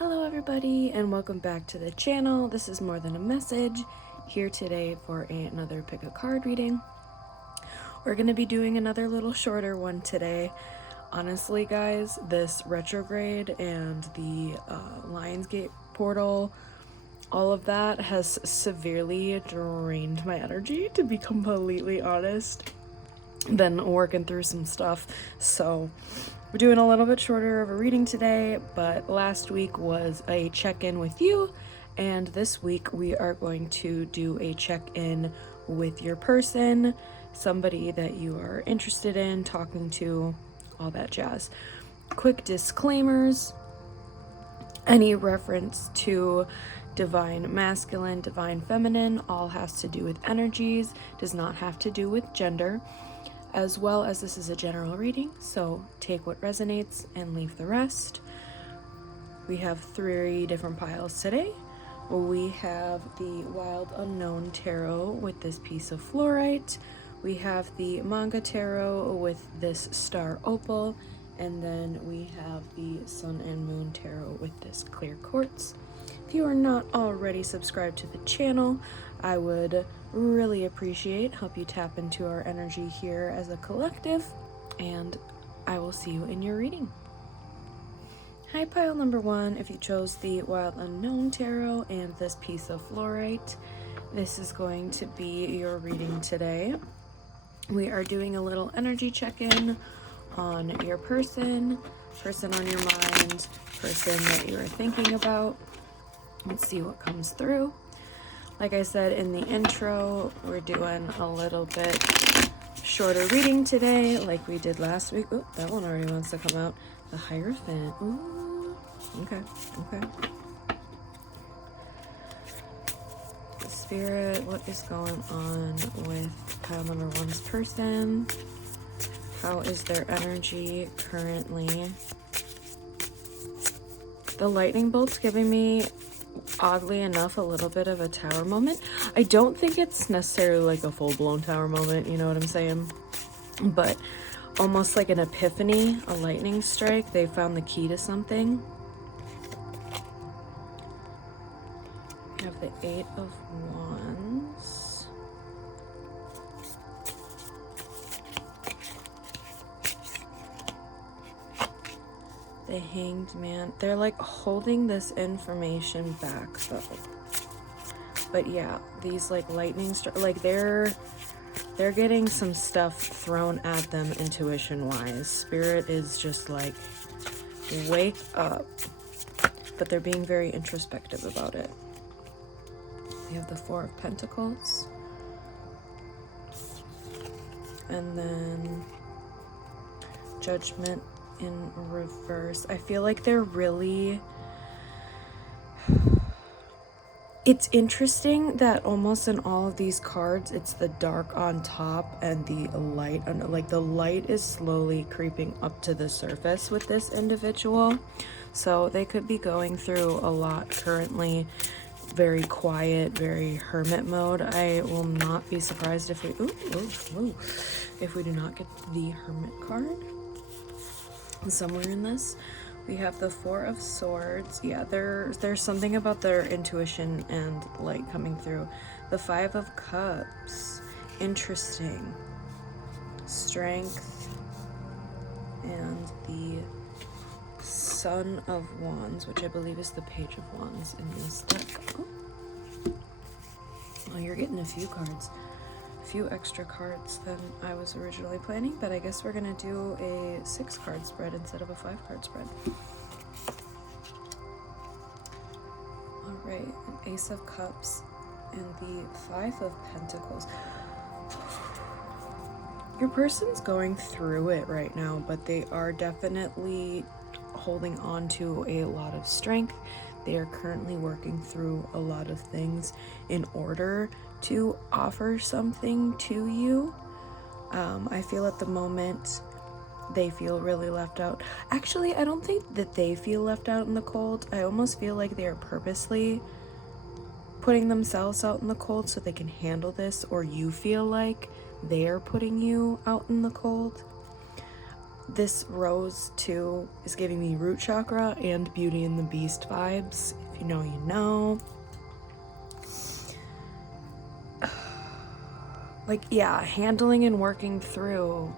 Hello everybody and welcome back to the channel. This is More Than a Message, here today for another pick a card reading. We're going to be doing another little shorter one today. Honestly guys, this retrograde and the Lionsgate portal, all of that has severely drained my energy, to be completely honest. Been working through some stuff, so we're doing a little bit shorter of a reading today, but last week was a check-in with you, and this week we are going to do a check-in with your person, somebody that you are interested in talking to, all that jazz. Quick disclaimers: any reference to divine masculine, divine feminine, all has to do with energies, does not have to do with gender. As well as this is a general reading, so take what resonates and leave the rest. We have 3 different piles today. We have the Wild Unknown Tarot with this piece of fluorite. We have the Manga Tarot with this star opal. And then we have the Sun and Moon Tarot with this clear quartz. If you are not already subscribed to the channel, I would really help you tap into our energy here as a collective, and I will see you in your reading. Hi, pile number 1. If you chose the Wild Unknown Tarot and this piece of fluorite, this is going to be your reading today. We are doing a little energy check-in on your person on your mind, person that you are thinking about. Let's see what comes through. Like I said in the intro, we're doing a little bit shorter reading today like we did last week. Oh, that one already wants to come out. The Hierophant. Ooh. Okay. Spirit, what is going on with pile number 1's person? How is their energy currently? The lightning bolt's giving me, oddly enough, a little bit of a tower moment. I don't think it's necessarily like a full-blown tower moment, you know what I'm saying? But almost like an epiphany, a lightning strike. They found the key to something. We have the 8 of Wands. The Hanged Man. They're like holding this information back though. But yeah, these like lightning like they're getting some stuff thrown at them intuition wise. Spirit is just like, wake up. But they're being very introspective about it. We have the 4 of Pentacles. And then Judgment in reverse. I feel like they're really, it's interesting that almost in all of these cards it's the dark on top and the light on, like the light is slowly creeping up to the surface with this individual, so they could be going through a lot currently. Very quiet, very hermit mode. I will not be surprised if we if we do not get the Hermit card somewhere in this. We have the 4 of Swords. Yeah, there's something about their intuition and light coming through. The 5 of Cups. Interesting. Strength. And the Son of Wands, which I believe is the Page of Wands in this deck. Oh, you're getting a few cards. Few extra cards than I was originally planning, but I guess we're gonna do a 6-card spread instead of a 5-card spread. All right, an Ace of Cups and the 5 of Pentacles. Your person's going through it right now, but they are definitely holding on to a lot of strength. They are currently working through a lot of things in order to offer something to you. I feel at the moment they feel really left out. Actually, I don't think that they feel left out in the cold. I almost feel like they are purposely putting themselves out in the cold so they can handle this, or you feel like they're putting you out in the cold. This rose too is giving me root chakra and Beauty and the Beast vibes. If you know, you know. Like, yeah, handling and working through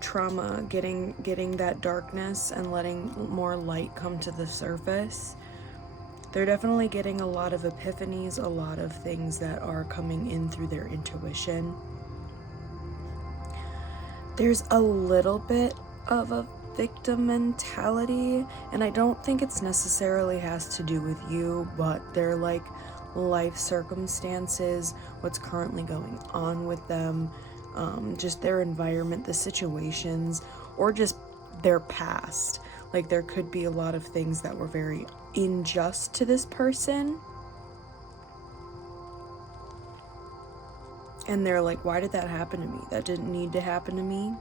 trauma, getting that darkness and letting more light come to the surface. They're definitely getting a lot of epiphanies, a lot of things that are coming in through their intuition. There's a little bit of a victim mentality, and I don't think it's necessarily has to do with you, but they're like life circumstances, what's currently going on with them, just their environment, the situations, or just their past. Like, there could be a lot of things that were very unjust to this person, and they're like, why did that happen to me? That didn't need to happen to me.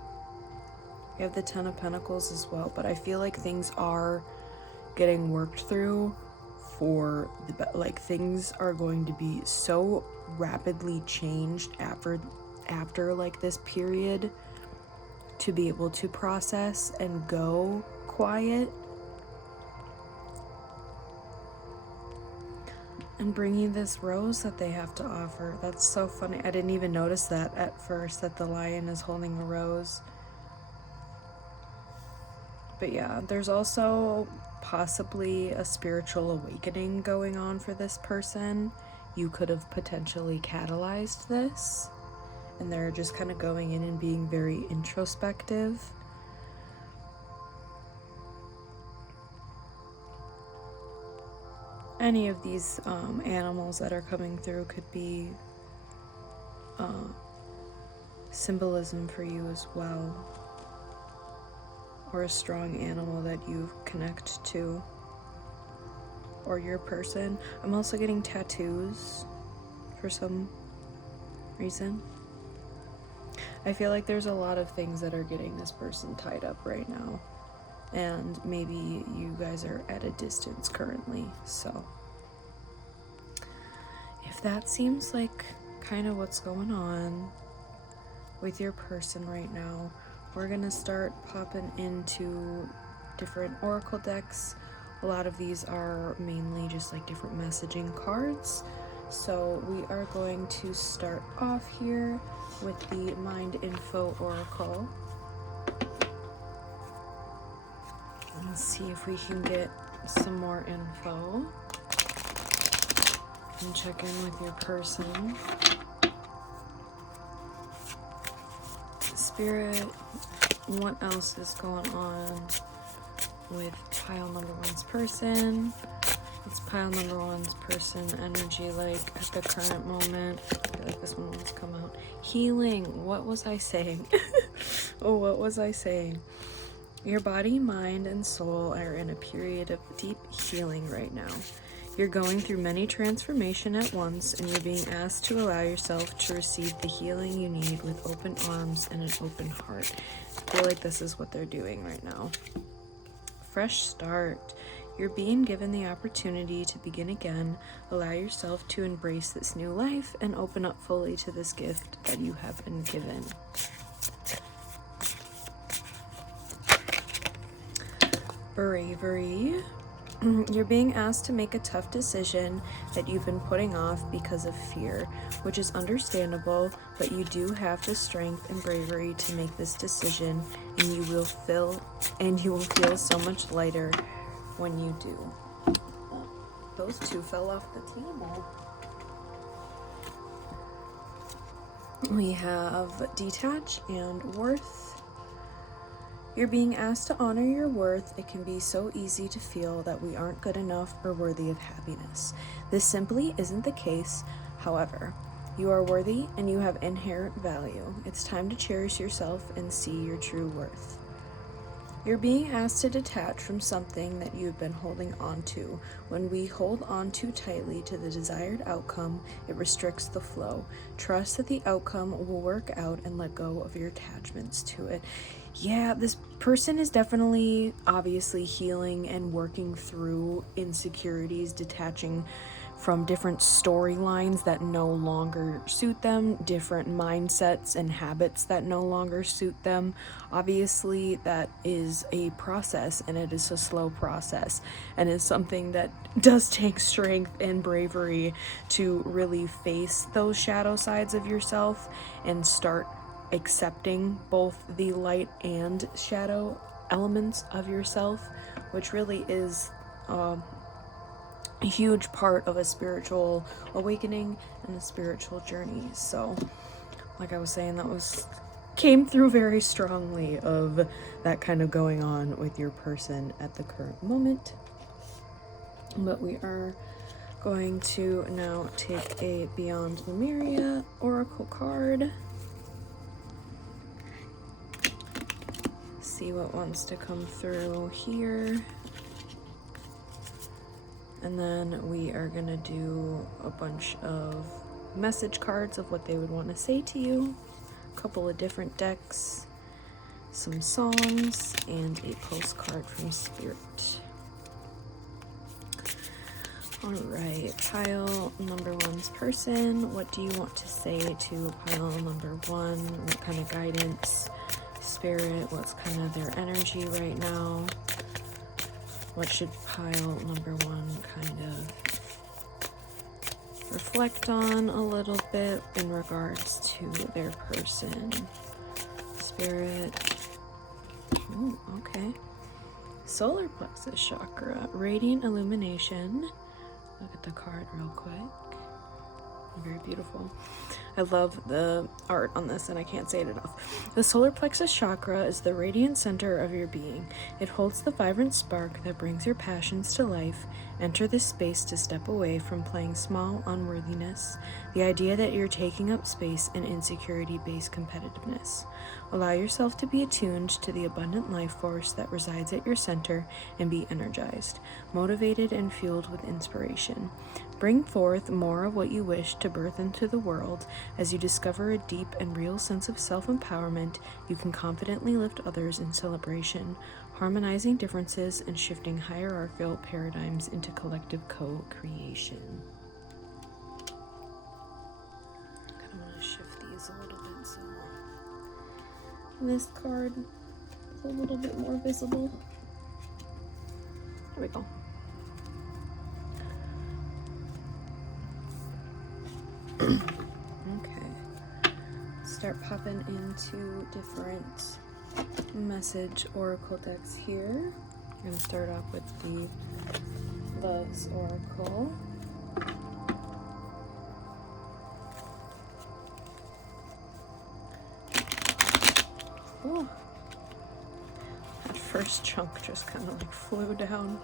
We have the Ten of Pentacles as well, but I feel like things are getting worked through for the like, things are going to be so rapidly changed after like this period to be able to process and go quiet. And bring you this rose that they have to offer. That's so funny. I didn't even notice that at first, that the lion is holding a rose. But yeah, there's also possibly a spiritual awakening going on for this person. You could have potentially catalyzed this, and they're just kind of going in and being very introspective. Any of these animals that are coming through could be symbolism for you as well, or a strong animal that you connect to, or your person. I'm also getting tattoos for some reason. I feel like there's a lot of things that are getting this person tied up right now, and maybe you guys are at a distance currently. So if that seems like kind of what's going on with your person right now, we're gonna start popping into different oracle decks. A lot of these are mainly just like different messaging cards. So we are going to start off here with the Mind Info Oracle. Let's see if we can get some more info and check in with your person. Spirit, what else is going on with pile number one's person? What's pile number one's person energy like at the current moment? I feel like this one wants to come out. Healing. What was I saying? Oh, what was I saying? Your body, mind, and soul are in a period of deep healing right now. You're going through many transformation at once, and you're being asked to allow yourself to receive the healing you need with open arms and an open heart. I feel like this is what they're doing right now. Fresh start. You're being given the opportunity to begin again. Allow yourself to embrace this new life and open up fully to this gift that you have been given. Bravery. You're being asked to make a tough decision that you've been putting off because of fear, which is understandable, but you do have the strength and bravery to make this decision, and you will feel so much lighter when you do. Those two fell off the table. We have detach and worth. You're being asked to honor your worth. It can be so easy to feel that we aren't good enough or worthy of happiness. This simply isn't the case. However, you are worthy and you have inherent value. It's time to cherish yourself and see your true worth. You're being asked to detach from something that you've been holding on to. When we hold on too tightly to the desired outcome, it restricts the flow. Trust that the outcome will work out and let go of your attachments to it. Yeah, this person is definitely obviously healing and working through insecurities, detaching from different storylines that no longer suit them, different mindsets and habits that no longer suit them. Obviously, that is a process, and it is a slow process, and it's something that does take strength and bravery to really face those shadow sides of yourself and start accepting both the light and shadow elements of yourself, which really is a huge part of a spiritual awakening and a spiritual journey. So like I was saying, came through very strongly of that kind of going on with your person at the current moment. But we are going to now take a Beyond Lemuria Oracle card. See what wants to come through here. And then we are going to do a bunch of message cards of what they would want to say to you. A couple of different decks, some songs, and a postcard from Spirit. Alright, pile number one's person. What do you want to say to pile number one? What kind of guidance? Spirit, what's kind of their energy right now? What should pile number one kind of reflect on a little bit in regards to their person? Spirit. Ooh, okay. Solar plexus chakra, radiant illumination. Look at the card real quick. Very beautiful. I love the art on this, and I can't say it enough. The solar plexus chakra is the radiant center of your being. It holds the vibrant spark that brings your passions to life. Enter this space to step away from playing small unworthiness, the idea that you're taking up space, and insecurity-based competitiveness. Allow yourself to be attuned to the abundant life force that resides at your center and be energized, motivated, and fueled with inspiration. Bring forth more of what you wish to birth into the world. As you discover a deep and real sense of self-empowerment, you can confidently lift others in celebration, harmonizing differences and shifting hierarchical paradigms into collective co-creation. I kind of want to shift these a little bit so this card is a little bit more visible. There we go. Okay, start popping into different message oracle decks here. I'm going to start off with the Love's Oracle. Oh, that first chunk just kind of like flew down.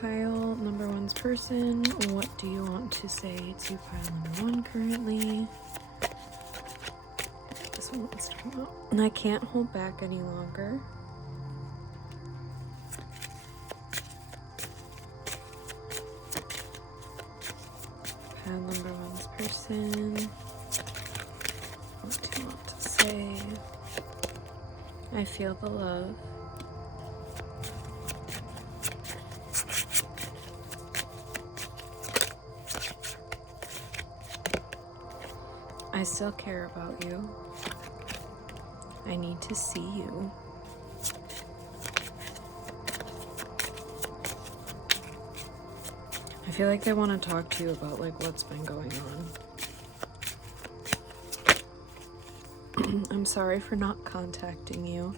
Pile number one's person. What do you want to say to pile number one currently? This one wants to come out. And I can't hold back any longer. Pile number one's person. What do you want to say? I feel the love. I still care about you. I need to see you. I feel like they want to talk to you about like what's been going on. I'm sorry for not contacting you.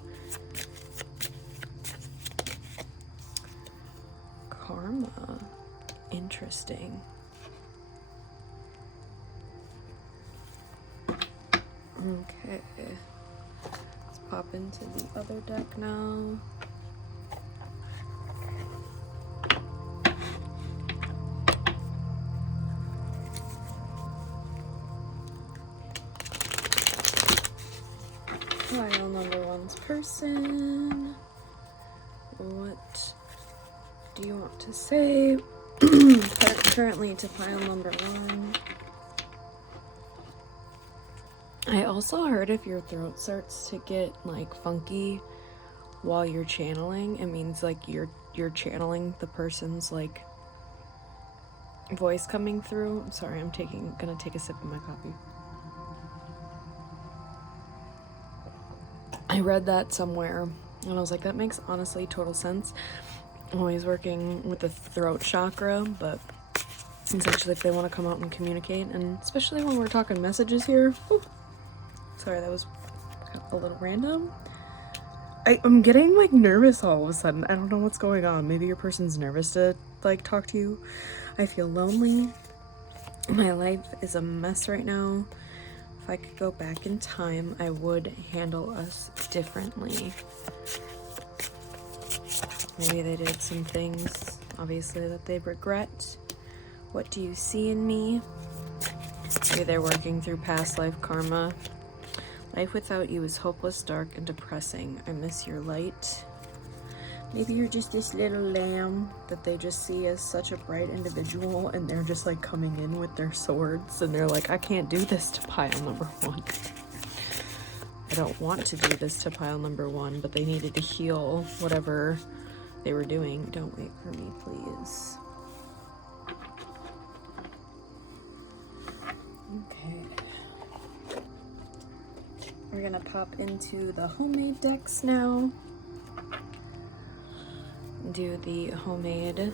Karma. Interesting. Okay, let's pop into the other deck now. Pile number one's person. What do you want to say currently to pile number one? I also heard if your throat starts to get like funky while you're channeling, it means like you're channeling the person's like voice coming through. I'm sorry, I'm gonna take a sip of my coffee. I read that somewhere and I was like, that makes honestly total sense. I'm always working with the throat chakra, but essentially if they want to come out and communicate, and especially when we're talking messages here. Ooh, sorry, that was a little random. I'm getting like nervous all of a sudden. I don't know what's going on. Maybe your person's nervous to like talk to you. I feel lonely. My life is a mess right now. If I could go back in time, I would handle us differently. Maybe they did some things, obviously, that they regret. What do you see in me? Maybe they're working through past life karma. Life without you is hopeless, dark, and depressing. I miss your light. Maybe you're just this little lamb that they just see as such a bright individual, and they're just like coming in with their swords, and they're like, I can't do this to pile number 1. I don't want to do this to pile number 1, but they needed to heal whatever they were doing. Don't wait for me, please. Okay. We're gonna pop into the homemade decks now. Do the homemade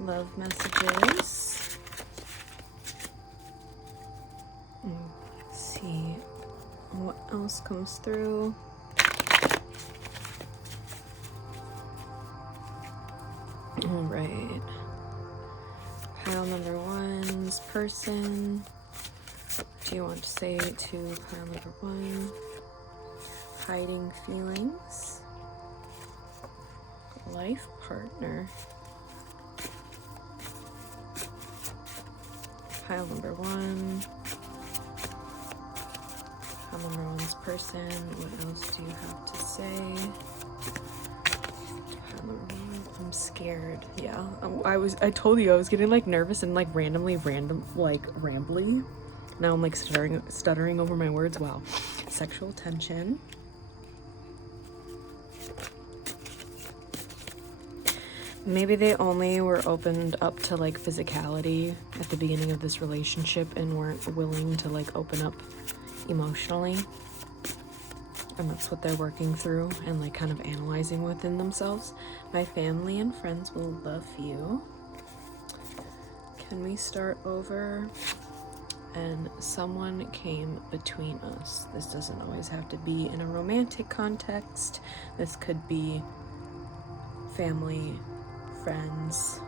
love messages. Let's see what else comes through. All right. Pile number 1's person. What do you want to say to pile number 1? Hiding feelings. Life partner. Pile number 1. Pile number 1's person. What else do you have to say? Pile number 1. I'm scared. Yeah. I told you I was getting like nervous and like randomly rambly. Now I'm like stuttering over my words. Wow. Sexual tension. Maybe they only were opened up to like physicality at the beginning of this relationship and weren't willing to like open up emotionally. And that's what they're working through and like kind of analyzing within themselves. My family and friends will love you. Can we start over? And someone came between us. This doesn't always have to be in a romantic context. This could be family, friends,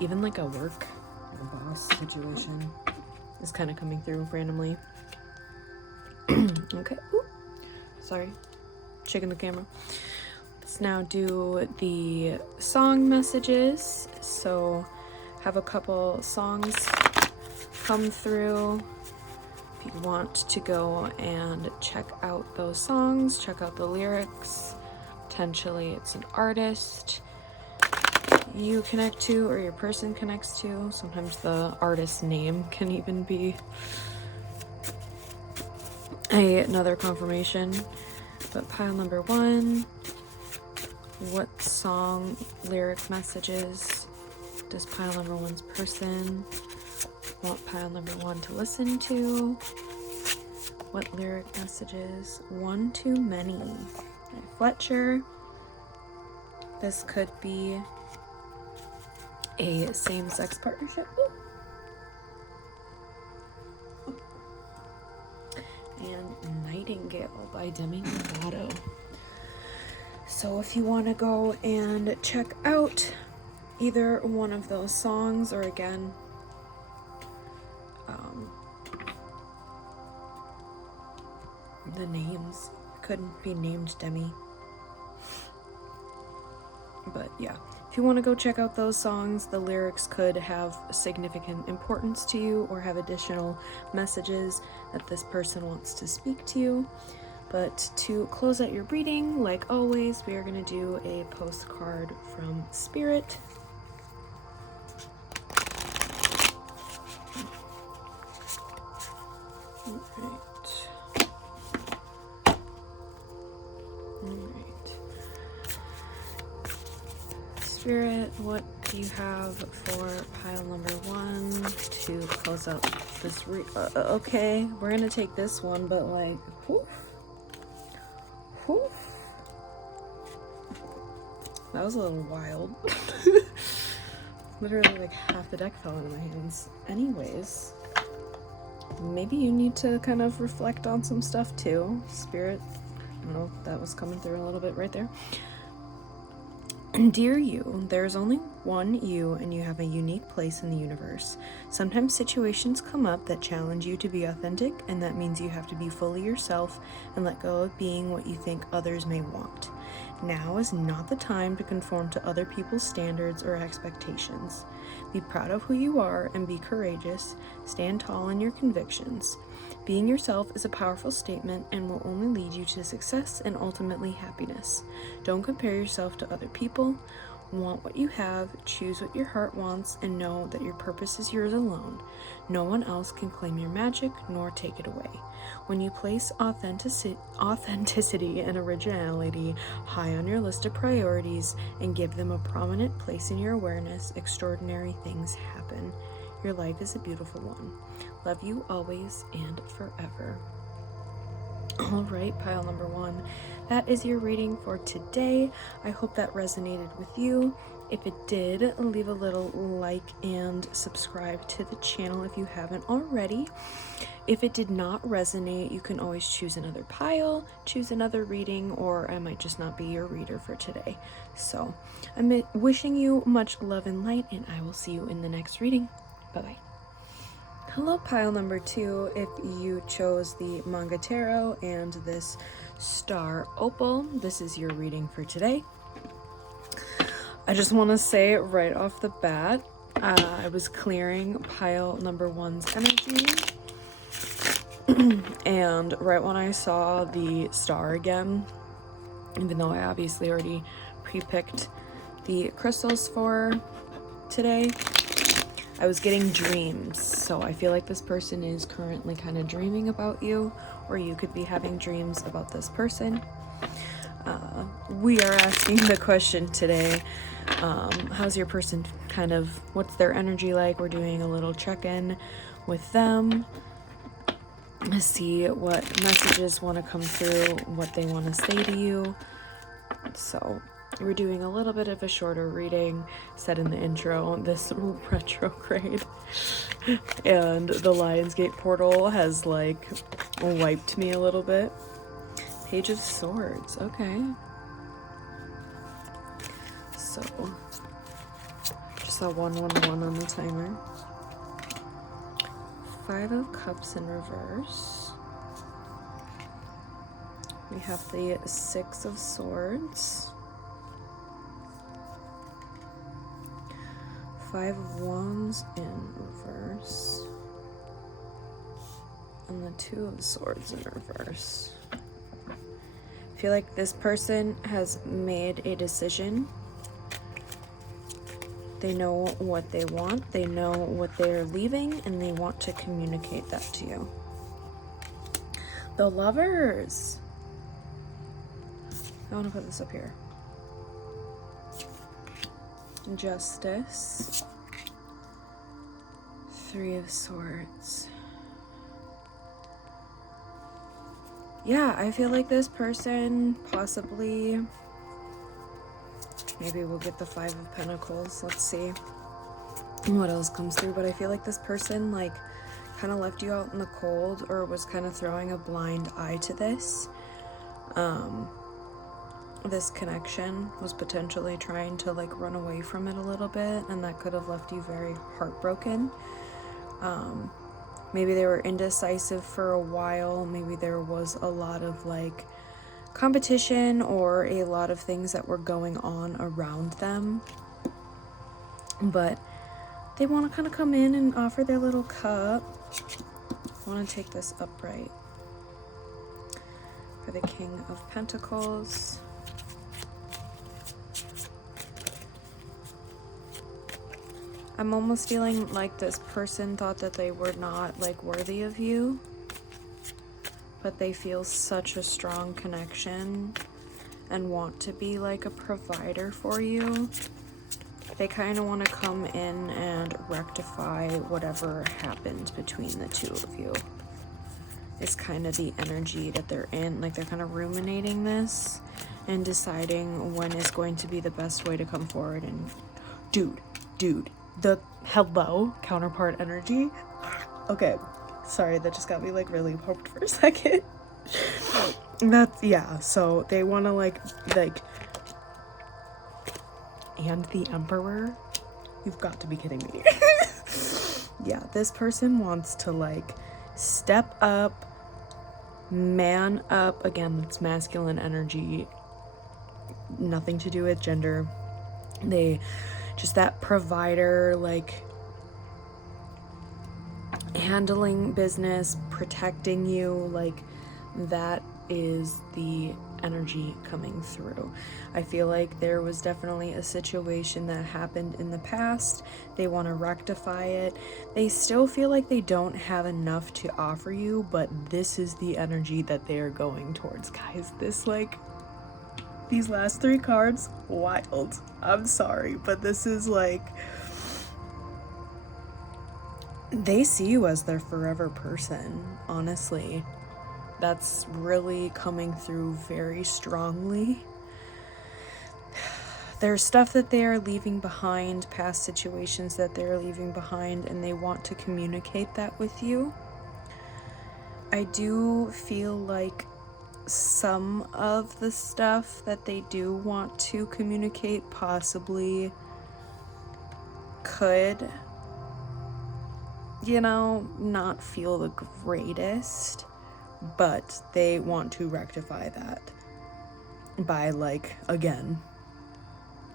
even like a work or boss situation is kind of coming through randomly. Okay. Ooh. Sorry, shaking the camera. Let's now do the song messages. So have a couple songs come through. If you want to go and check out those songs, check out the lyrics. Potentially it's an artist you connect to or your person connects to. Sometimes the artist's name can even be another confirmation. But pile number 1, what song, lyric messages does pile number 1's person want pile number 1 to listen to? What lyric messages? One too many. Fletcher. This could be a same-sex partnership. Ooh. And Nightingale by Demi Lovato. So if you want to go and check out either one of those songs, or again, the names couldn't be named Demi. But yeah, if you want to go check out those songs, the lyrics could have significant importance to you or have additional messages that this person wants to speak to you. But to close out your reading, like always, we are going to do a postcard from Spirit. Alright. Spirit, what do you have for pile number 1 to close out this okay, we're gonna take this one, but like, whew. Whew. That was a little wild. Literally like half the deck fell into my hands. Anyways, maybe you need to kind of reflect on some stuff too, Spirit. I don't know if that was coming through a little bit right there. Dear you, there's only one you, and you have a unique place in the universe. Sometimes situations come up that challenge you to be authentic, and that means you have to be fully yourself and let go of being what you think others may want. Now is not the time to conform to other people's standards or expectations. Be proud of who you are and be courageous. Stand tall in your convictions. Being yourself is a powerful statement and will only lead you to success and ultimately happiness. Don't compare yourself to other people. Want what you have, choose what your heart wants, and know that your purpose is yours alone. No one else can claim your magic nor take it away. When you place authenticity and originality high on your list of priorities and give them a prominent place in your awareness, extraordinary things happen. Your life is a beautiful one. Love you always and forever. Alright, pile number 1. That is your reading for today. I hope that resonated with you. If it did, leave a little like and subscribe to the channel if you haven't already. If it did not resonate, you can always choose another pile, choose another reading, or I might just not be your reader for today. So, I'm wishing you much love and light, and I will see you in the next reading. Bye-bye. Hello, pile number 2. If you chose the manga tarot and this star opal, this is your reading for today. I just want to say right off the bat, I was clearing pile number 1's energy, and right when I saw the star again, even though I obviously already pre-picked the crystals for today, I was getting dreams. So I feel like this person is currently kind of dreaming about you, or you could be having dreams about this person. We are asking the question today, how's your person kind of, what's their energy like? We're doing a little check-in with them to see what messages want to come through, what they want to say to you. So we're doing a little bit of a shorter reading, said in the intro, this retrograde and the Lionsgate portal has like wiped me a little bit. Page of Swords, okay. So, just saw 111 on the timer. 5 of Cups in reverse. We have the 6 of Swords. 5 of Wands in reverse. And the 2 of Swords in reverse. I feel like this person has made a decision. They know what they want, they know what they're leaving, and they want to communicate that to you. The Lovers. I want to put this up here. Justice. 3 of Swords. Yeah, I feel like this person possibly, maybe we'll get the 5 of Pentacles. Let's see what else comes through. But I feel like this person like kind of left you out in the cold, or was kind of throwing a blind eye to this. This connection was potentially trying to like run away from it a little bit, and that could have left you very heartbroken. Maybe they were indecisive for a while. Maybe there was a lot of like competition or a lot of things that were going on around them. But they want to kind of come in and offer their little cup. I want to take this upright for the King of Pentacles. I'm almost feeling like this person thought that they were not like worthy of you. but they feel such a strong connection and want to be like a provider for you. They kind of want to come in and rectify whatever happened between the two of you. It's kind of the energy that they're in. Like, they're kind of ruminating this and deciding when is going to be the best way to come forward. And dude, the hello counterpart energy. Okay, sorry, that just got me like really pumped for a second. That's, yeah, so they want to like, and the Emperor? You've got to be kidding me. Yeah, this person wants to like step up, man up. Again, it's masculine energy, nothing to do with gender. They just that provider, like handling business, protecting you, like that is the energy coming through. I feel like there was definitely a situation that happened in the past. They want to rectify it. They still feel like they don't have enough to offer you, but this is the energy that they are going towards, guys. This, like, these last 3 cards, wild. I'm sorry, but this is like, they see you as their forever person, honestly. That's really coming through very strongly. There's stuff that they are leaving behind, past situations that they're leaving behind, and they want to communicate that with you. I do feel like some of the stuff that they do want to communicate possibly could, you know, not feel the greatest. But they want to rectify that by, like, again,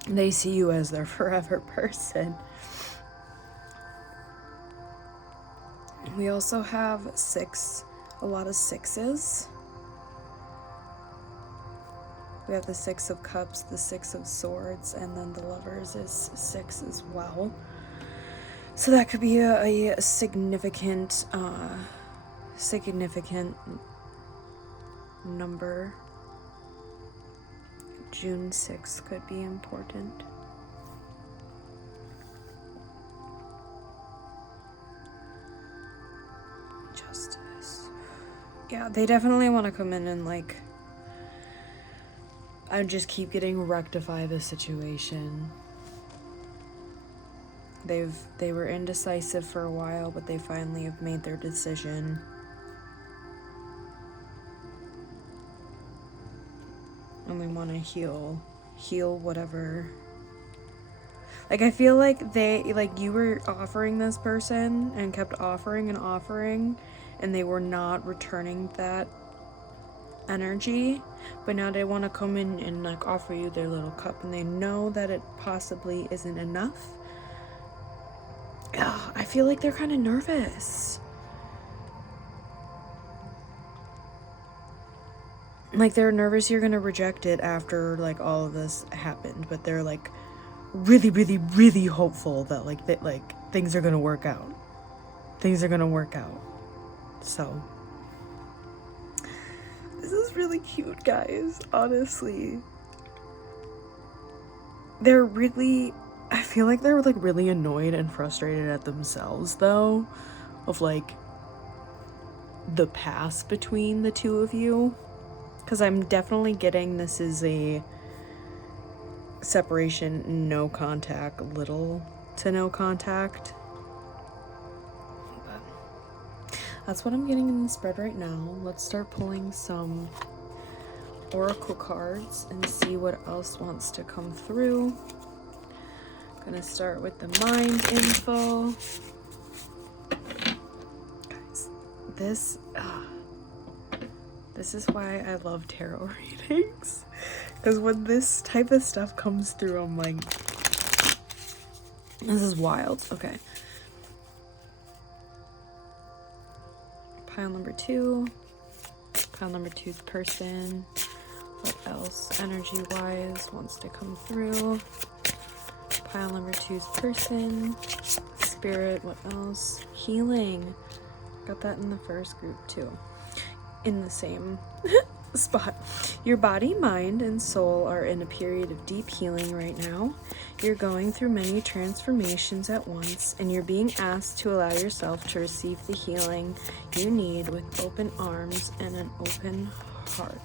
they see you as their forever person. We also have a lot of 6s. We have the 6 of Cups, the 6 of Swords, and then the Lovers is 6 as well. So that could be a significant number. June 6th could be important. Justice. Yeah, they definitely want to come in and like, I just keep getting rectify the situation. They were indecisive for a while, but they finally have made their decision. And we want to heal whatever. Like, I feel like you were offering this person and kept offering and offering, and they were not returning that energy, but now they want to come in and like offer you their little cup, and they know that it possibly isn't enough. Ugh, I feel like they're kind of nervous. Like, they're nervous you're gonna reject it after like all of this happened, but they're like really, really, really hopeful that like things are gonna work out. Things are gonna work out. So this is really cute, guys. Honestly, they're really, I feel like they're like really annoyed and frustrated at themselves though, of like the past between the two of you. Because I'm definitely getting this is a separation, no contact, little to no contact. But that's what I'm getting in the spread right now. Let's start pulling some oracle cards and see what else wants to come through. Gonna start with the mind info. Guys, this is why I love tarot readings, because when this type of stuff comes through, I'm like, this is wild. Okay. Pile number 2. Pile number 2's person. What else, energy-wise, wants to come through? Pile number 2's person. Spirit, what else? Healing. Got that in the first group, too. in the same spot. Your body, mind, and soul are in a period of deep healing right now. You're going through many transformations at once, and you're being asked to allow yourself to receive the healing you need with open arms and an open heart.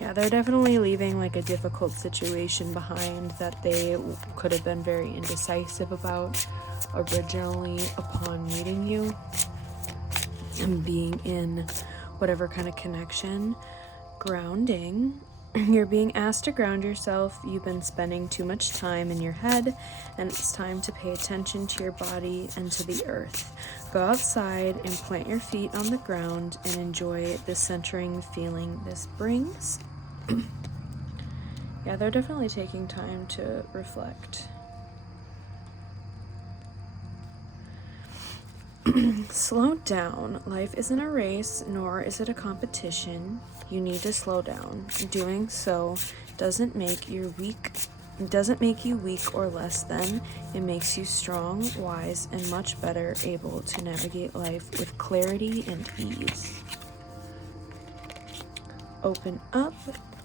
Yeah, they're definitely leaving like a difficult situation behind that they could have been very indecisive about originally upon meeting you and being in whatever kind of connection. Grounding. You're being asked to ground yourself. You've been spending too much time in your head, and it's time to pay attention to your body and to the earth. Go outside and plant your feet on the ground and enjoy the centering feeling this brings. Yeah, they're definitely taking time to reflect. Slow down. Life isn't a race, nor is it a competition. You need to slow down. Doing so doesn't make you weak or less than. It makes you strong, wise, and much better able to navigate life with clarity and ease. Open up.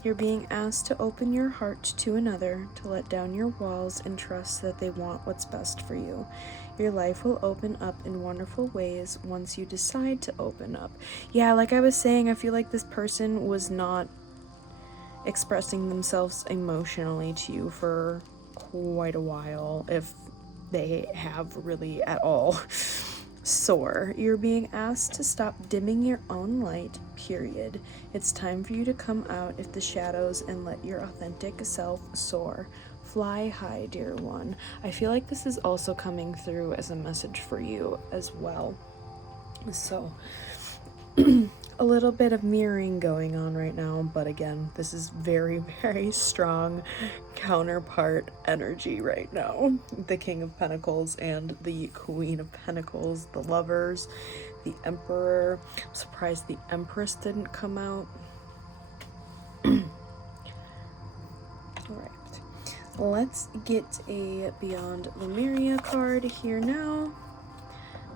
You're being asked to open your heart to another, to let down your walls and trust that they want what's best for you. Your life will open up in wonderful ways once you decide to open up. Yeah, like I was saying, I feel like this person was not expressing themselves emotionally to you for quite a while, if they have really at all. Soar. You're being asked to stop dimming your own light, period. It's time for you to come out of the shadows and let your authentic self soar. Fly high, dear one. I feel like this is also coming through as a message for you as well. So, a little bit of mirroring going on right now, but again, this is very, very strong counterpart energy right now. The King of Pentacles and the Queen of Pentacles, the Lovers, the Emperor. I'm surprised the Empress didn't come out. Alright, let's get a Beyond Lemuria card here now,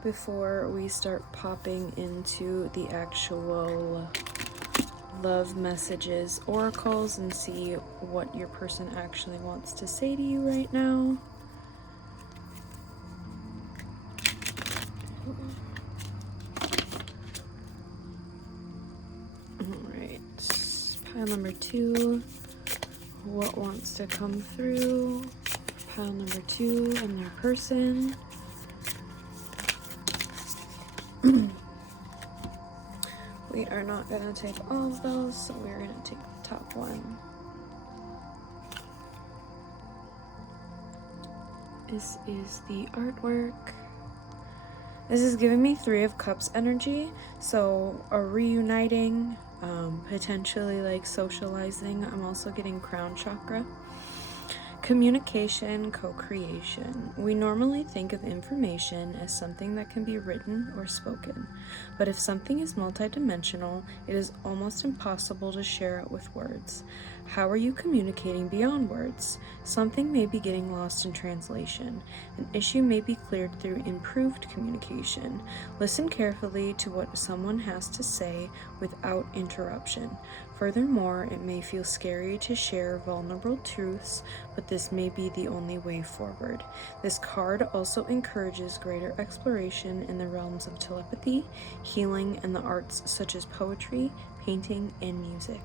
before we start popping into the actual love messages oracles and see what your person actually wants to say to you right now. Alright, pile number 2, what wants to come through? Pile number 2 and their person. We are not going to take all of those, so we're going to take the top one. This is the artwork. This is giving me 3 of Cups energy, so a reuniting, potentially like socializing. I'm also getting crown chakra. Communication, co-creation. We normally think of information as something that can be written or spoken, but if something is multidimensional, it is almost impossible to share it with words. How are you communicating beyond words? Something may be getting lost in translation. An issue may be cleared through improved communication. Listen carefully to what someone has to say without interruption. Furthermore, it may feel scary to share vulnerable truths, but this may be the only way forward. This card also encourages greater exploration in the realms of telepathy, healing, and the arts such as poetry, painting, and music,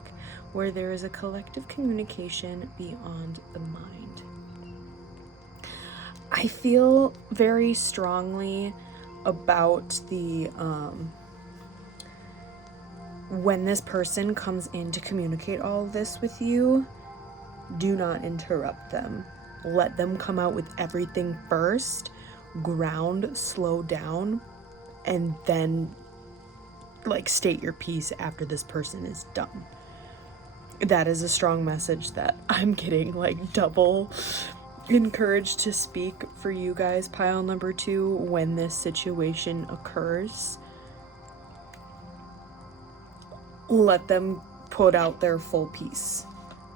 where there is a collective communication beyond the mind. I feel very strongly about the when this person comes in to communicate all of this with you, do not interrupt them. Let them come out with everything first, ground, slow down, and then like state your piece after this person is done. That is a strong message that I'm getting, like double encouraged to speak for you guys, pile number 2, when this situation occurs. Let them put out their full piece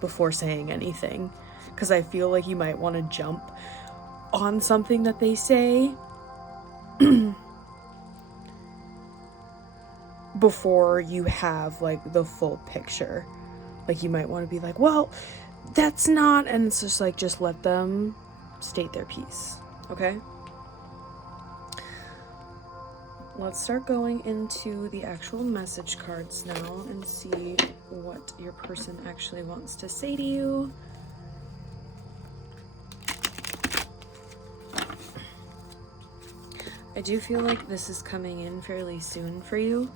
before saying anything, because I feel like you might want to jump on something that they say before you have like the full picture. Like you might want to be like, well, that's not, and it's just like, just let them state their piece, okay? Let's start going into the actual message cards now and see what your person actually wants to say to you. I do feel like this is coming in fairly soon for you.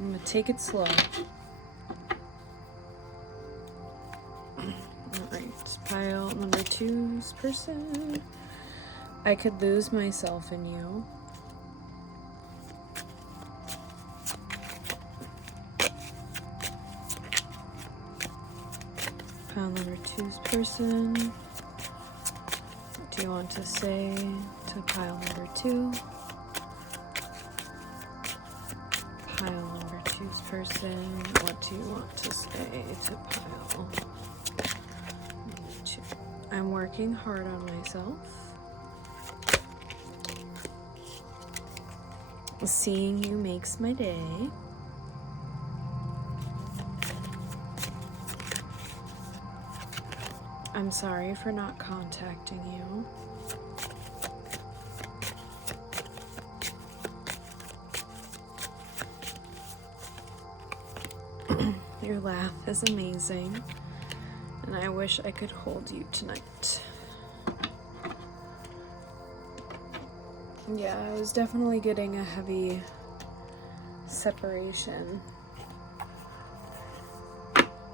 I'm gonna take it slow. Alright, pile number 2's person. I could lose myself in you. Pile number 2's person. What do you want to say to pile number 2? Pile number 2's person. What do you want to say to pile number 2? I'm working hard on myself. Seeing you makes my day. I'm sorry for not contacting you. Your laugh is amazing, and I wish I could hold you tonight. Yeah, I was definitely getting a heavy separation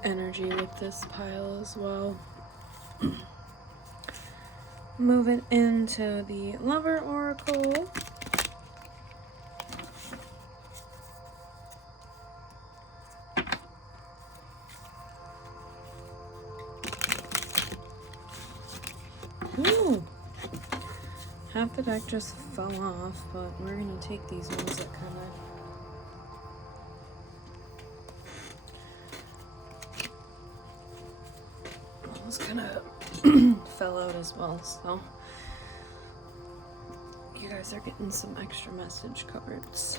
energy with this pile as well. Moving into the Lover Oracle. Ooh. Half the deck just fell off, but we're gonna take these ones that kind of almost kind of fell out as well, so you guys are getting some extra message cards.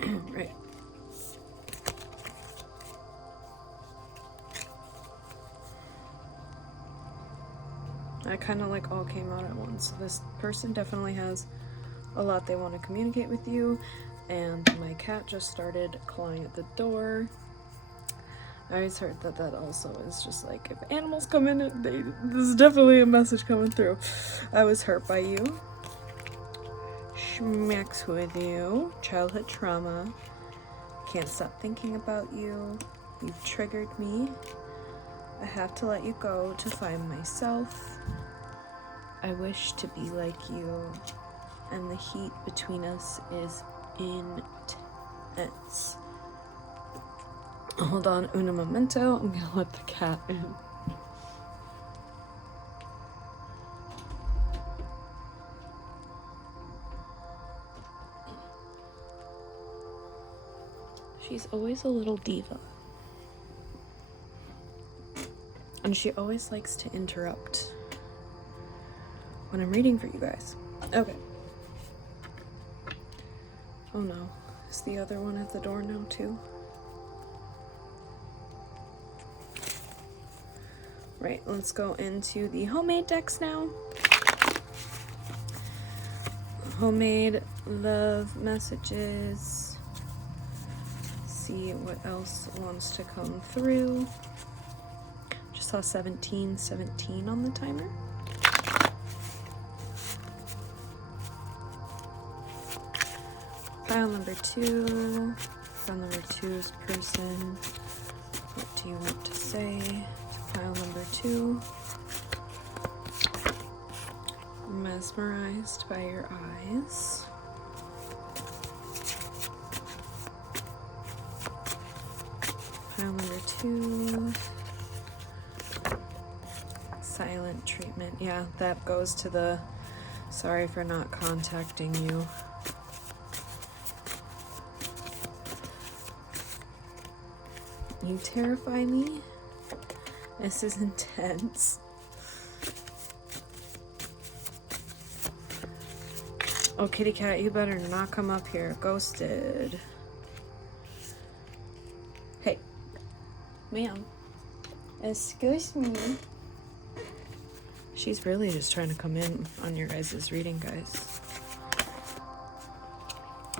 Right. I kind of like all came out at once. This person definitely has a lot they want to communicate with you, and my cat just started clawing at the door. I always heard that that also is just like, if animals come in, there's definitely a message coming through. I was hurt by you. Schmacks with you. Childhood trauma. Can't stop thinking about you. You've triggered me. I have to let you go to find myself. I wish to be like you, and the heat between us is intense. Hold on, un momento. I'm gonna let the cat in. She's always a little diva. And she always likes to interrupt when I'm reading for you guys. Okay. Oh no. Is the other one at the door now too? Right, let's go into the homemade decks now. Homemade love messages. See what else wants to come through. Just saw 1717 on the timer. Pile number 2. Pile number 2's person. What do you want to say to pile number 2? Mesmerized by your eyes. Pile number 2. Silent treatment. Yeah, that goes to the sorry for not contacting you. You terrify me, This is intense. Oh, kitty cat, you better not come up here. Ghosted. Hey. Ma'am. Excuse me. She's really just trying to come in on your guys' reading, guys.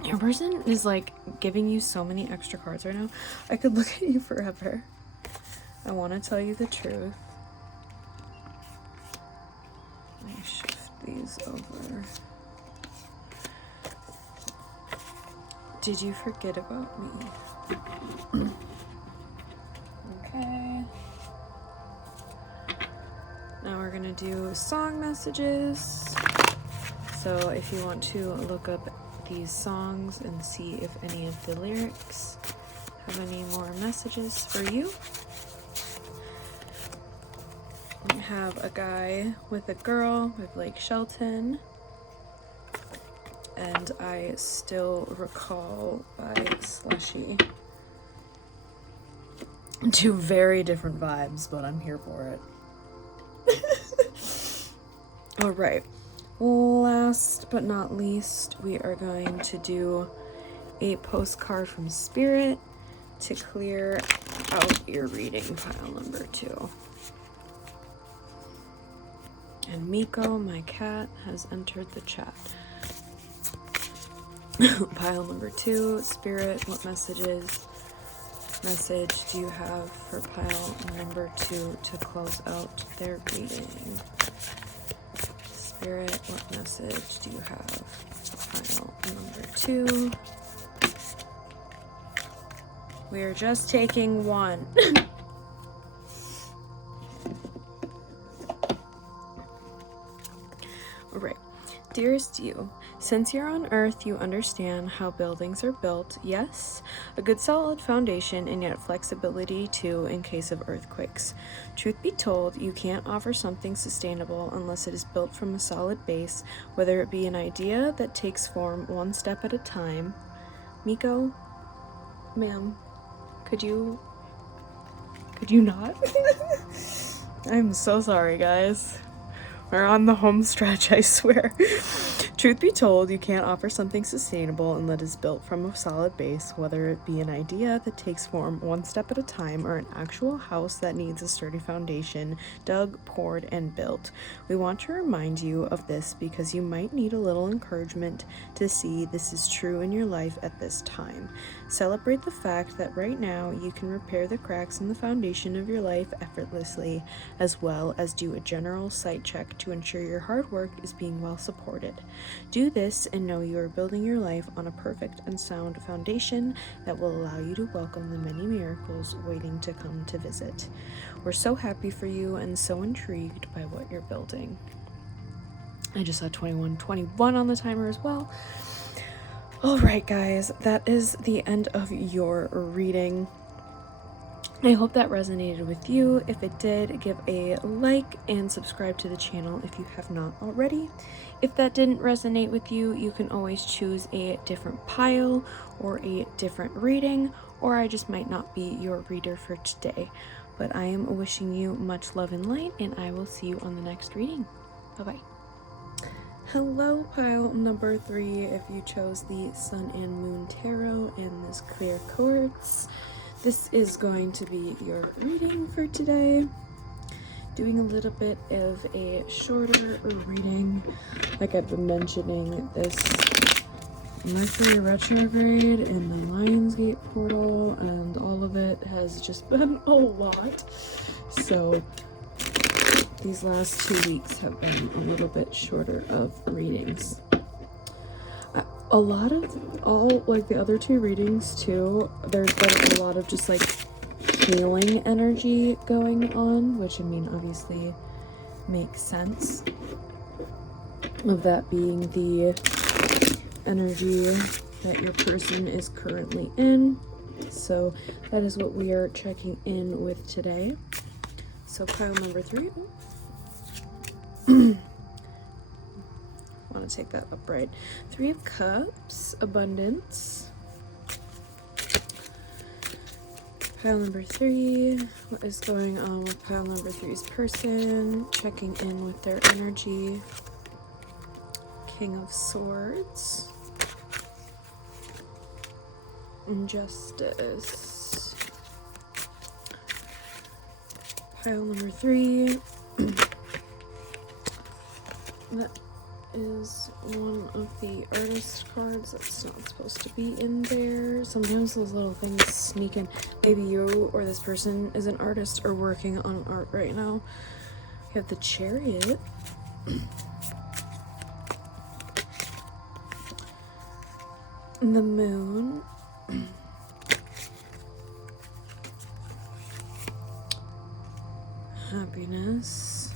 Your person is like giving you so many extra cards right now. I could look at you forever. I want to tell you the truth. Let me shift these over. Did you forget about me? Okay. Now we're gonna do song messages. So if you want to look up these songs and see if any of the lyrics have any more messages for you. We have A Guy with a Girl with Blake Shelton, and I Still Recall by Slushy. Two very different vibes, but I'm here for it. All right. Last but not least, we are going to do a postcard from Spirit to clear out your reading pile number 2. And Miko, my cat, has entered the chat. Pile number 2, Spirit, what message do you have for pile number 2 to close out their reading? Spirit, what message do you have for pile number 2? We are just taking one. All right. Dearest you, since you're on Earth, you understand how buildings are built. Yes, a good solid foundation and yet flexibility too in case of earthquakes. Truth be told, you can't offer something sustainable unless it is built from a solid base, whether it be an idea that takes form one step at a time. Miko, ma'am, could you not? I'm so sorry, guys. We're on the home stretch, I swear. Truth be told, you can't offer something sustainable unless it's built from a solid base, whether it be an idea that takes form one step at a time or an actual house that needs a sturdy foundation, dug, poured, and built. We want to remind you of this because you might need a little encouragement to see this is true in your life at this time. Celebrate the fact that right now you can repair the cracks in the foundation of your life effortlessly, as well as do a general sight check to ensure your hard work is being well supported. Do this and know you are building your life on a perfect and sound foundation that will allow you to welcome the many miracles waiting to come to visit. We're so happy for you and so intrigued by what you're building. I just saw 2121 on the timer as well. All right, guys, that is the end of your reading. I hope that resonated with you. If it did, give a like and subscribe to the channel if you have not already. If that didn't resonate with you, you can always choose a different pile or a different reading, or I just might not be your reader for today. But I am wishing you much love and light, and I will see you on the next reading. Bye-bye. Hello, pile number 3, if you chose the Sun and Moon Tarot in this clear quartz. This is going to be your reading for today. Doing a little bit of a shorter reading. Like I've been mentioning, this Mercury retrograde in the Lionsgate portal and all of it has just been a lot. So these last 2 weeks have been a little bit shorter of readings. A lot of all, like the other 2 readings too, there's been a lot of just like healing energy going on, which I mean obviously makes sense of that being the energy that your person is currently in. So that is what we are checking in with today. So pile number 3. Want to take that upright. 3 of Cups, abundance. Pile number 3, what is going on with pile number 3's person? Checking in with their energy. King of Swords. Injustice. Pile number 3. That is one of the artist cards that's not supposed to be in there. Sometimes those little things sneak in. Maybe you or this person is an artist or working on art right now. You have the Chariot. The Moon. Happiness.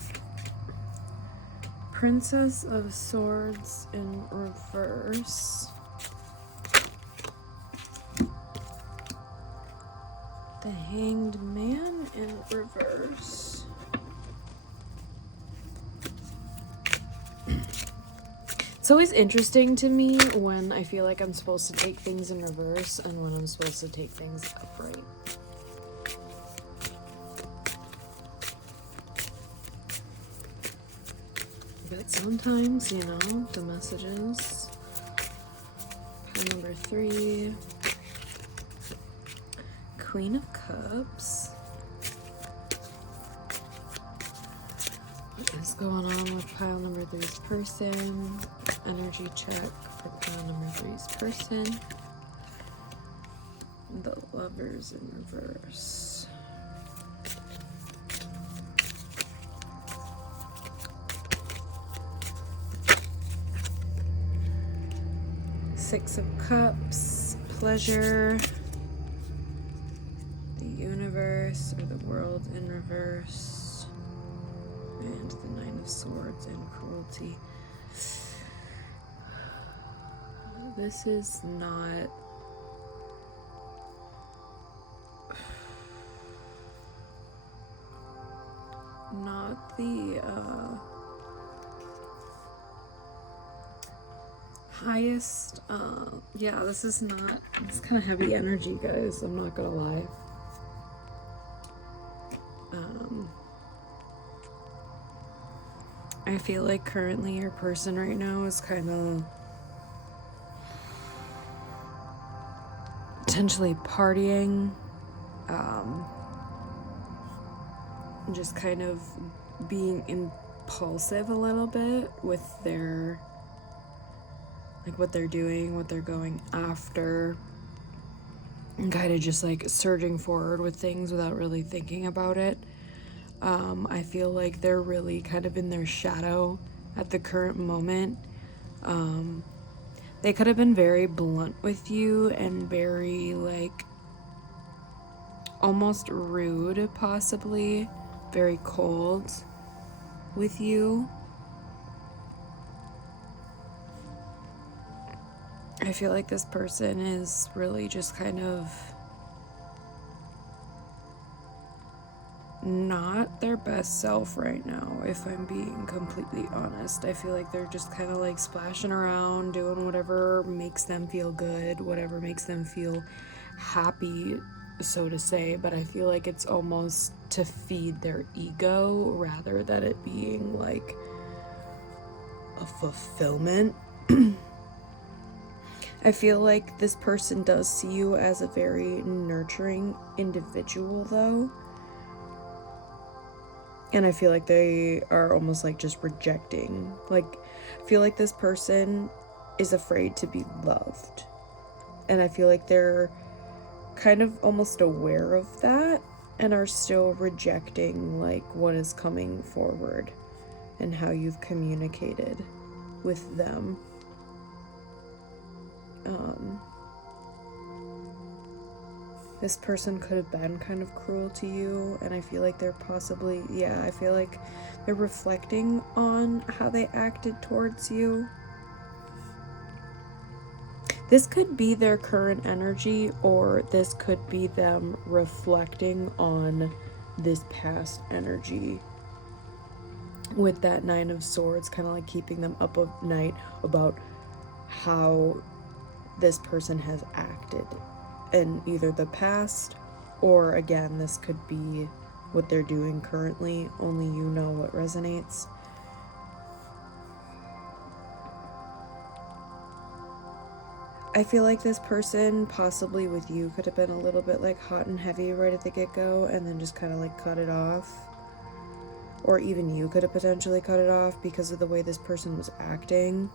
Princess of Swords in reverse. The Hanged Man in reverse. It's always interesting to me when I feel like I'm supposed to take things in reverse and when I'm supposed to take things upright. But sometimes, you know, the messages. Pile number 3. Queen of Cups. What is going on with pile number 3's person? Energy check for pile number 3's person. The Lovers in reverse. Six of Cups, pleasure, the universe or the world in reverse, and the Nine of Swords and cruelty. This is not the highest, yeah, this is not, it's kind of heavy energy, guys, I'm not gonna lie. I feel like currently your person right now is kind of potentially partying, just kind of being impulsive a little bit with their, like what they're doing, what they're going after, and kind of just like surging forward with things without really thinking about it. I feel like they're really kind of in their shadow at the current moment. They could have been very blunt with you and very like almost rude, possibly very cold with you. I feel like this person is really just kind of not their best self right now, if I'm being completely honest. I feel like they're just kind of like splashing around, doing whatever makes them feel good, whatever makes them feel happy, so to say, but I feel like it's almost to feed their ego rather than it being like a fulfillment. I feel like this person does see you as a very nurturing individual though. And I feel like they are almost like just rejecting. Like, I feel like this person is afraid to be loved. And I feel like they're kind of almost aware of that and are still rejecting like what is coming forward and how you've communicated with them. This person could have been kind of cruel to you, and I feel like they're possibly, yeah, I feel like they're reflecting on how they acted towards you. This could be their current energy, or this could be them reflecting on this past energy with that Nine of Swords, kind of like keeping them up at night about how this person has acted in either the past Or again, this could be what they're doing currently. Only you know what resonates. I feel like this person, possibly with you, could have been a little bit like hot and heavy right at the get-go and then just kind of like cut it off. Or even you could have potentially cut it off because of the way this person was acting.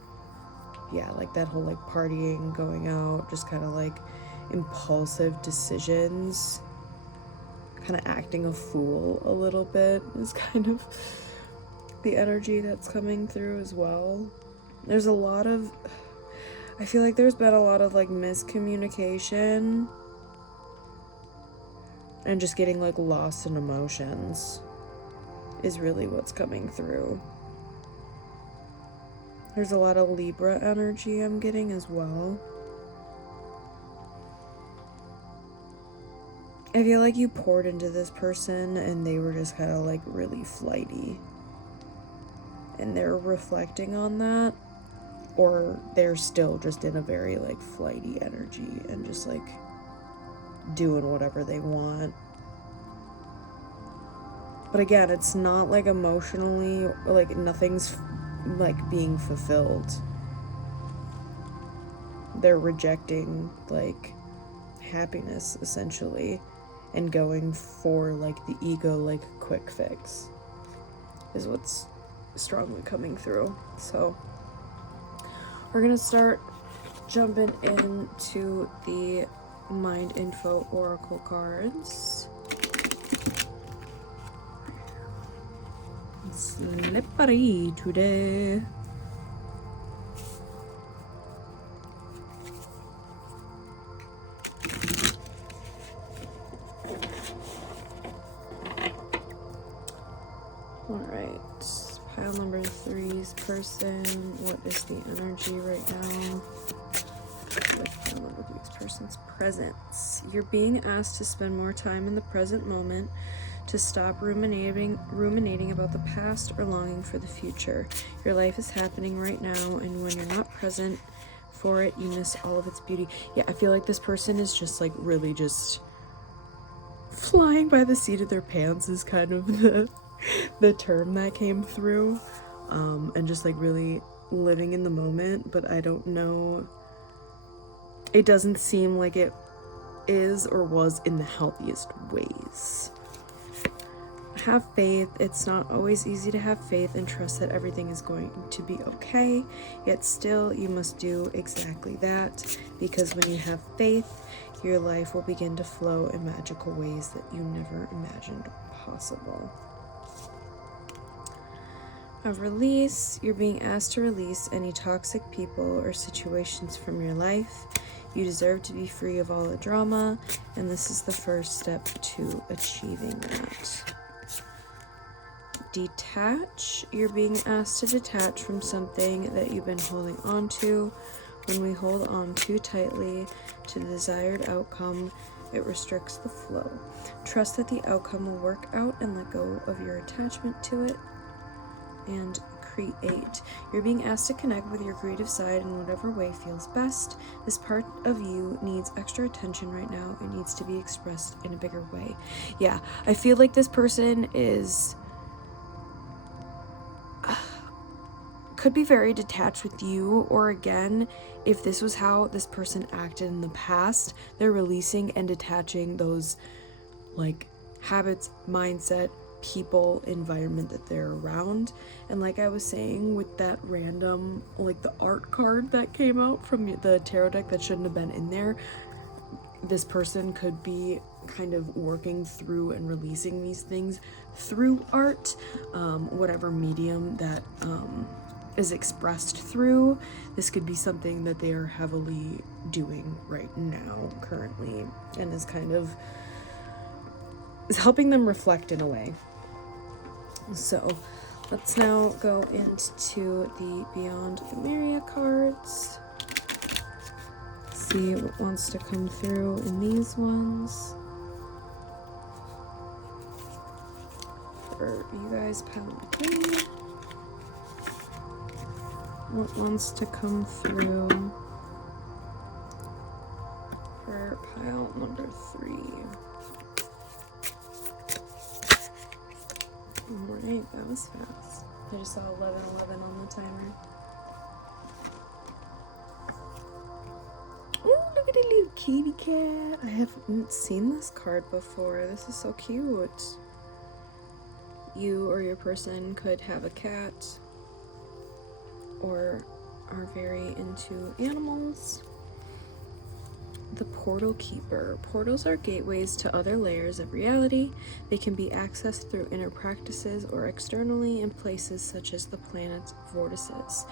Yeah, like that whole like partying, going out, just kind of like impulsive decisions, kind of acting a fool a little bit is kind of the energy that's coming through as well. There's a lot of, I feel like there's been a lot of like miscommunication and just getting like lost in emotions is really what's coming through. There's a lot of Libra energy I'm getting as well. I feel like you poured into this person and they were just kind of like really flighty. And they're reflecting on that. Or they're still just in a very like flighty energy and just like doing whatever they want. But again, it's not like emotionally, like nothing's like being fulfilled. They're rejecting like happiness essentially and going for like the ego like quick fix is what's strongly coming through. So we're gonna start jumping into the Mind Info Oracle cards. Slippery today. Alright, pile number 3's person. What is the energy right now? With pile number 3's person's presence. You're being asked to spend more time in the present moment, to stop ruminating about the past or longing for the future. Your life is happening right now, and when you're not present for it, you miss all of its beauty. Yeah, I feel like this person is just like really just flying by the seat of their pants is kind of the term that came through, and just like really living in the moment. But I don't know, it doesn't seem like it is or was in the healthiest ways. Have faith. It's not always easy to have faith and trust that everything is going to be okay, yet still you must do exactly that, because when you have faith, your life will begin to flow in magical ways that you never imagined possible. A release. You're being asked to release any toxic people or situations from your life. You deserve to be free of all the drama, and this is the first step to achieving that. Detach. You're being asked to detach from something that you've been holding on to. When we hold on too tightly to the desired outcome, it restricts the flow. Trust that the outcome will work out and let go of your attachment to it. And create. You're being asked to connect with your creative side in whatever way feels best. This part of you needs extra attention right now. It needs to be expressed in a bigger way. Yeah, I feel like this person is could be very detached with you, or again, if this was how this person acted in the past, they're releasing and detaching those like habits, mindset, people, environment that they're around. And like I was saying with that random like the art card that came out from the tarot deck that shouldn't have been in there, this person could be kind of working through and releasing these things through art, whatever medium that is expressed through. This could be something that they are heavily doing right now currently, and is kind of helping them reflect in a way. So let's now go into the Beyond Familia cards. See what wants to come through in these ones. For you guys, pile number 3. What wants to come through for pile number 3? Alright, that was fast. I just saw 11:11 on the timer. Oh, look at a little kitty cat. I haven't seen this card before. This is so cute. You or your person could have a cat or are very into animals. The Portal Keeper. Portals are gateways to other layers of reality. They can be accessed through inner practices or externally in places such as the planet's vortices.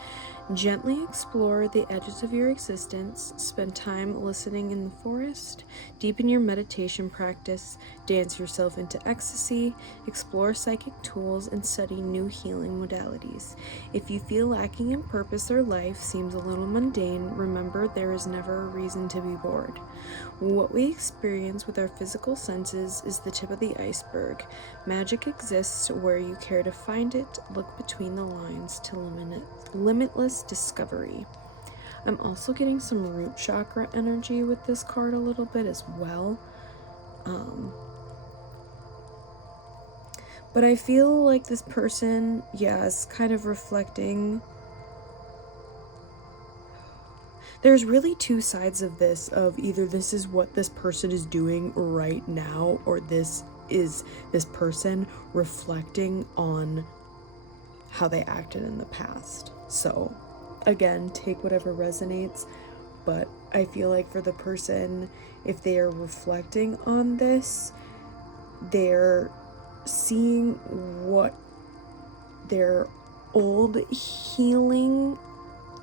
Gently explore the edges of your existence. Spend time listening in the forest. Deepen your meditation practice. Dance yourself into ecstasy. Explore psychic tools and study new healing modalities. If you feel lacking in purpose or life seems a little mundane, remember there is never a reason to be bored. What we experience with our physical senses is the tip of the iceberg. Magic exists where you care to find it. Look between the lines to limitless discovery. I'm also getting some root chakra energy with this card a little bit as well. But I feel like this person, is kind of reflecting. There's really two sides of this, of either this is what this person is doing right now, or this is this person reflecting on how they acted in the past. So again, take whatever resonates, but I feel like for the person, if they are reflecting on this, they're seeing what their old healing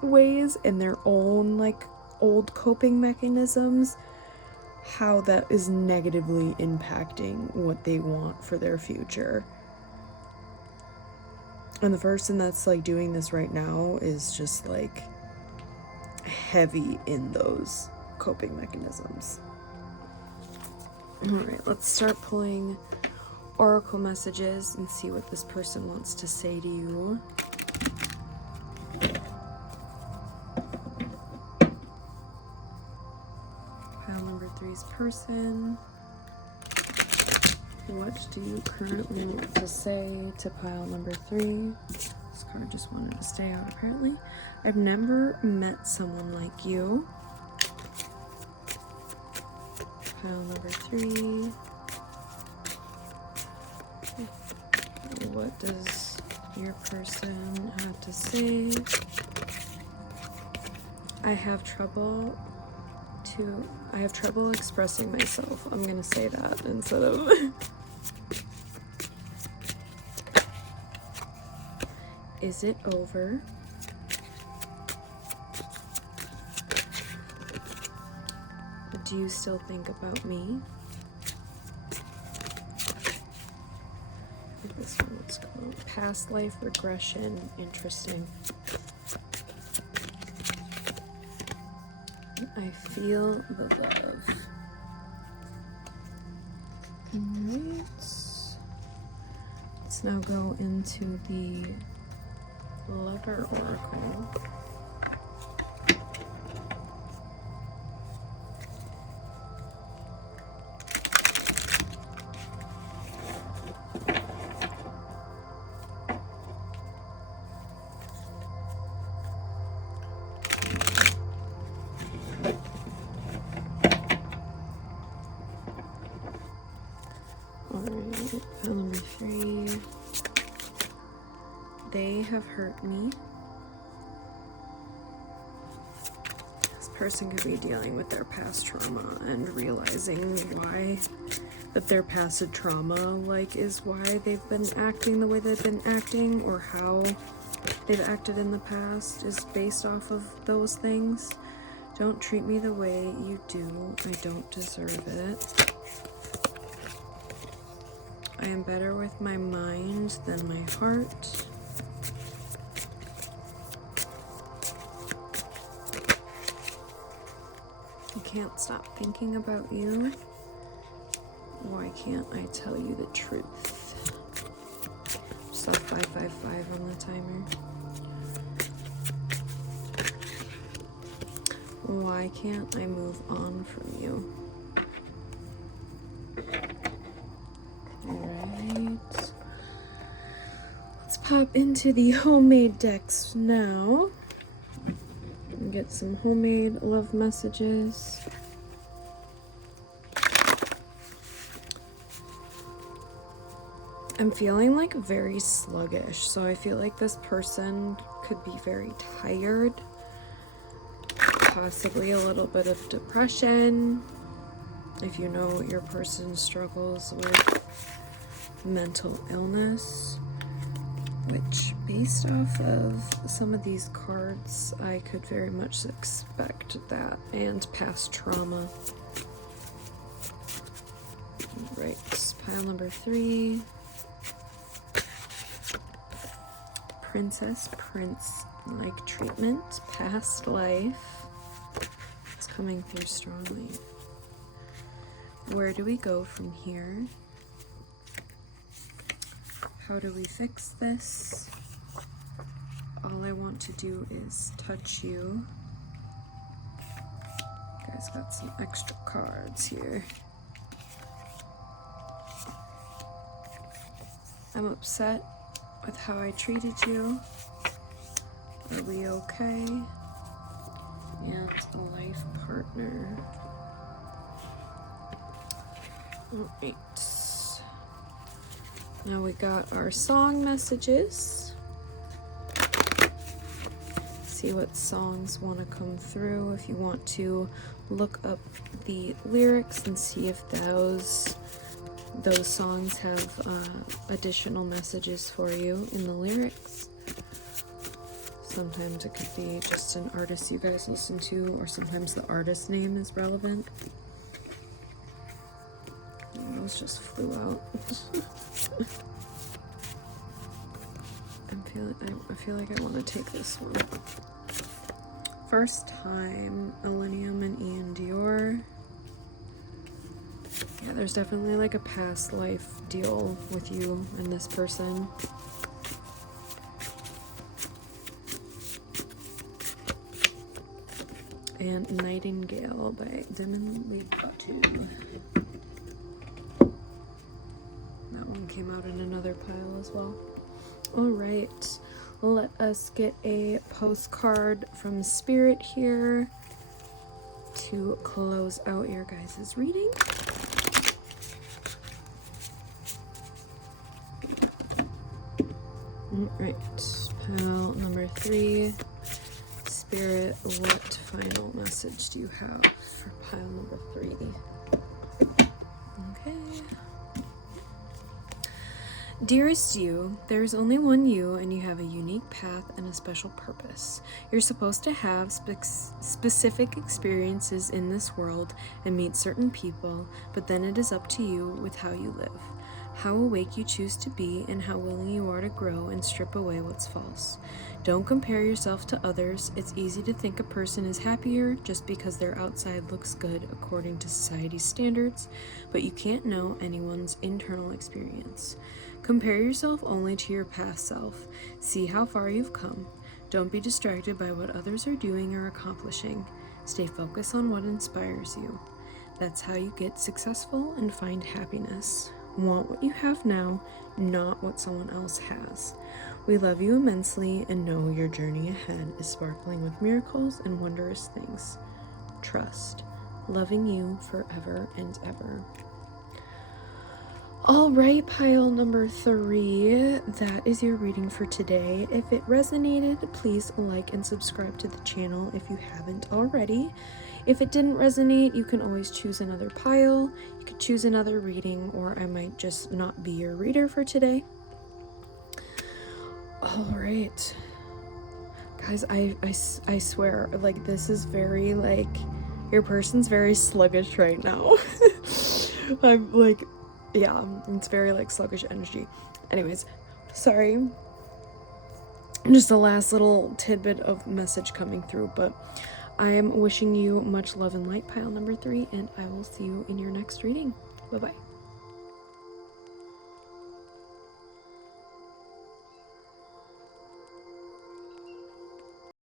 ways and their own old coping mechanisms, how that is negatively impacting what they want for their future. And the person that's doing this right now is just heavy in those coping mechanisms. All right, let's start pulling oracle messages and see what this person wants to say to you. Pile number 3's person. What do you currently want to say to pile number 3? This card just wanted to stay out apparently. I've never met someone like you. Pile number 3. What does your person have to say? I have trouble expressing myself. I'm gonna say that instead of is it over? Do you still think about me? I think this one looks cool. Past life regression. Interesting. I feel the love. Alright. Let's now go into the Lover Oracle. Alright, pile number 3. They have hurt me. This person could be dealing with their past trauma and realizing why that their past trauma is why they've been acting the way they've been acting, or how they've acted in the past is based off of those things. Don't treat me the way you do. I don't deserve it. I am better with my mind than my heart. I can't stop thinking about you. Why can't I tell you the truth? Stop 555 on the timer. Why can't I move on from you? Alright. let's pop into the homemade decks now and get some homemade love messages. I'm feeling like very sluggish, so I feel like this person could be very tired, possibly a little bit of depression. If you know your person struggles with mental illness, which based off of some of these cards, I could very much expect that, and past trauma. Right, pile number 3. Princess, prince-like treatment, past life. It's coming through strongly. Where do we go from here? How do we fix this? All I want to do is touch you. You guys got some extra cards here. I'm upset with how I treated you. Are we okay? And a life partner. Alright. Now we got our song messages. See what songs want to come through. If you want to look up the lyrics and see if those songs have additional messages for you in the lyrics. Sometimes it could be just an artist you guys listen to, or sometimes the artist name is relevant. Those just flew out. I feel like I want to take this one. First time, Millennium and Ian Dior. Yeah, there's definitely like a past life deal with you and this person. And Nightingale by Devine. That one came out in another pile as well. Alright, let us get a postcard from Spirit here to close out your guys' reading. Alright, pile number 3. Spirit, what final message do you have for pile number 3? Okay. Dearest you, there is only one you, and you have a unique path and a special purpose. You're supposed to have specific experiences in this world and meet certain people, but then it is up to you with how you live, how awake you choose to be, and how willing you are to grow and strip away what's false. Don't compare yourself to others. It's easy to think a person is happier just because their outside looks good according to society's standards, but you can't know anyone's internal experience. Compare yourself only to your past self. See how far you've come. Don't be distracted by what others are doing or accomplishing. Stay focused on what inspires you. That's how you get successful and find happiness. Want what you have now, not what someone else has. We love you immensely and know your journey ahead is sparkling with miracles and wondrous things. Trust. Loving you forever and ever. Alright, pile number 3, that is your reading for today. If it resonated, please like and subscribe to the channel if you haven't already. If it didn't resonate, you can always choose another pile. You could choose another reading, or I might just not be your reader for today. Alright. Guys, I swear, like, this is very, like, your person's very sluggish right now. I'm like, yeah, it's very like sluggish energy. Anyways, sorry. Just the last little tidbit of message coming through, but I am wishing you much love and light, pile number 3, and I will see you in your next reading. Bye-bye.